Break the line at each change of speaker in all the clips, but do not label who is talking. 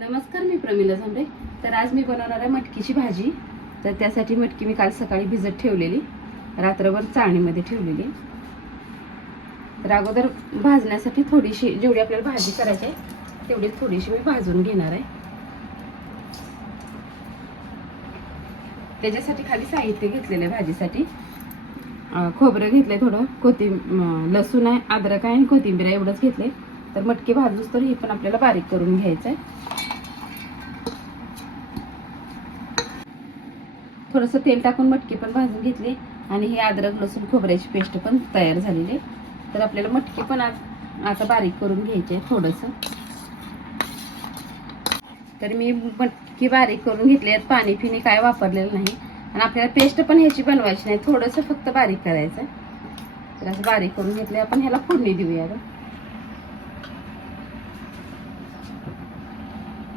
नमस्कार मी प्रमिला झांबरे तर आज मी बनवणार आहे मटकीची भाजी. तर त्यासाठी मटकी मी काल सकाळी भिजत ठेवलेली. रात्रभर चाळणीमध्ये ठेवलेली. तर अगोदर भाजण्यासाठी थोडीशी जेवढी आपल्याला भाजी करायची आहे तेवढी थोडीशी मी भाजून घेणार आहे. त्याच्यासाठी खाली साहित्य घेतलेलं आहे भाजीसाठी. खोबरं खोबरं घेतलंय थोडं कोथिंब लसूण आहे अद्रक आहे आणि कोथिंबीर आहे एवढंच घेतलंय. तर मटकी भाजूच तर ही पण आपल्याला बारीक करून घ्यायचं आहे थोडंसं तेल टाकून मटकी पण भाजून घेतली आणि ही अद्रक लसूण खोबऱ्याची पेस्ट पण तयार झालेली आहे. तर आपल्याला मटकी पण आज आता बारीक करून घ्यायची आहे थोडंसं. तर मी मटकी बारीक करून घेतली आहेत. पाणी फिनी काय वापरलेलं नाही. आणि आपल्याला पेस्ट पण ह्याची बनवायची नाही. थोडंसं फक्त बारीक करायचं तर असं बारीक करून घेतले आपण ह्याला फोडणी देऊया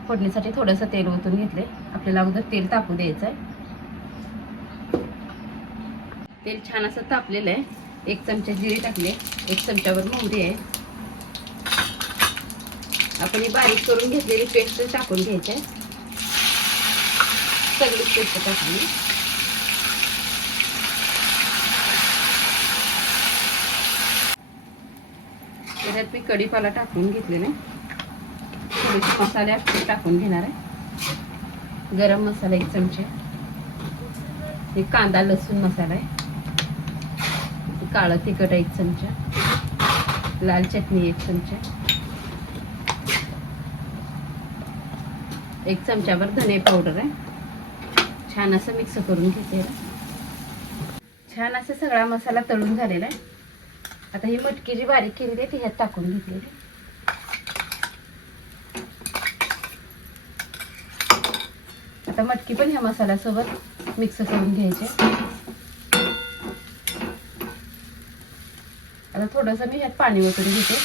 फोडणीसाठी थोडंसं तेल ओतून घेतले. आपल्याला अगोदर तेल तापू द्यायचं आहे तेल छान असं तापलेलं आहे. एक चमचा जिरे टाकले. एक चमच्यावर मोहरी आहे. आपण ही बारीक करून घेतलेली पेस्ट टाकून घ्यायचं आहे सगळी पेस्ट टाकली. त्याच्यात मी कढीपाला टाकून घेतलेला आहे. थोडेसे मसाले आपण टाकून घेणार आहे. गरम मसाला एक चमचे हे कांदा लसूण मसाला आहे. काळं तिखट एक चमचा लाल चटणी एक चमचा एक चमच्यावर धने पावडर आहे. छान असं मिक्स करून घेते छान असं सगळा मसाला तळून झालेला आहे. आता ही मटकी जी बारीक केली आहे ती ह्यात टाकून घेतलेली आता मटकी पण ह्या मसाल्यासोबत मिक्स करून घ्यायचे. आता थोडंसं मी ह्यात पाणी वगैरे घेते.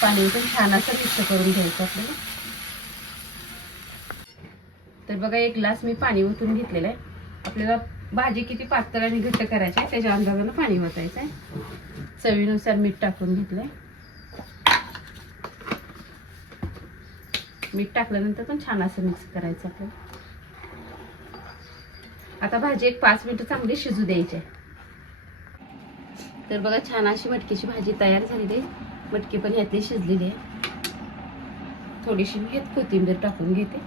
पाणी वगैरे छान असं मिक्स करून घ्यायचं आपल्याला. तर बघा एक ग्लास मी पाणी ओतून घेतलेलं आहे. आपल्याला भाजी किती पातळ आणि घट्ट करायची आहे त्याच्या अंदाजानं पाणी ओतायचं आहे. चवीनुसार मीठ टाकून घेतलं आहे मीठ टाकल्यानंतर पण छान असं मिक्स करायचं आपल्याला. आता भाजी एक पाच मिनिटं चांगली शिजू द्यायची आहे. तर बघा छान अशी मटकीची भाजी तयार झालेली आहे. मटकी पण ह्यातली शिजलेली आहे. थोडीशी मी ह्यात कोथिंबीर टाकून घेते.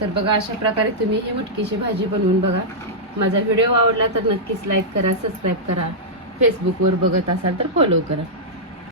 तर बघा अशा प्रकारे तुम्ही ही मटकीची भाजी बनवून बघा. माझा व्हिडिओ आवडला तर नक्कीच लाईक करा सबस्क्राईब करा. फेसबुकवर बघत असाल तर फॉलो करा.